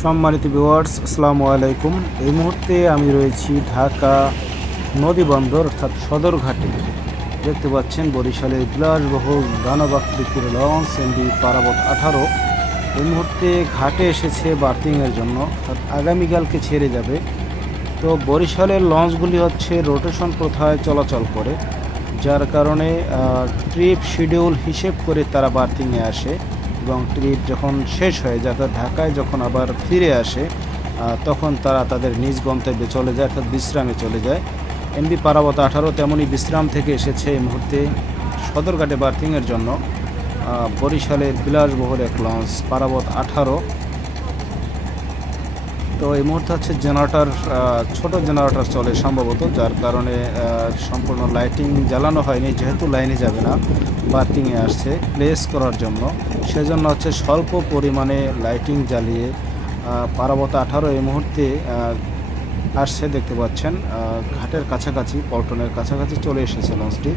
সম্মানিত ভিউয়ার্স, আসসালামু আলাইকুম। এই মুহূর্তে আমি রয়েছি ঢাকা নদী বন্দর অর্থাৎ সদরঘাটে। দেখতে পাচ্ছেন বরিশালের বিলাসবহুল দানবাকৃতির লঞ্চ এমভি পারাবত 18 এই মুহূর্তে ঘাটে এসেছে বার্থিংয়ের জন্য, অর্থাৎ আগামীকালকে ছেড়ে যাবে। তো বরিশালের লঞ্চগুলি হচ্ছে রোটেশন প্রথায় চলাচল করে, যার কারণে ট্রিপ শিডিউল হিসেব করে তারা বার্থিংয়ে আসে এবং ট্রিপ যখন শেষ হয়ে যায় অর্থাৎ ঢাকায় যখন আবার ফিরে আসে তখন তারা তাদের নিজ গন্তব্যে চলে যায়, অর্থাৎ বিশ্রামে চলে যায়। এমভি পারাবত 18 তেমনই বিশ্রাম থেকে এসেছে এই মুহূর্তে সদরঘাটে বার্থিংয়ের জন্য। বরিশালের বিলাসবহুল এক লঞ্চ পারাবত 18। তো এই মুহূর্তে হচ্ছে জেনারেটর, ছোট জেনারেটর চলে সম্ভবত, যার কারণে সম্পূর্ণ লাইটিং জ্বালানো হয়নি, যেহেতু লাইনে যাবে না, বার্থিংয়ে আসছে প্লেস করার জন্য। সেজন্য হচ্ছে স্বল্প পরিমাণে লাইটিং জ্বালিয়ে পারাবত 18 এই মুহূর্তে আসছে। দেখতে পাচ্ছেন ঘাটের কাছাকাছি, পল্টনের কাছাকাছি চলে এসেছে লঞ্চটি।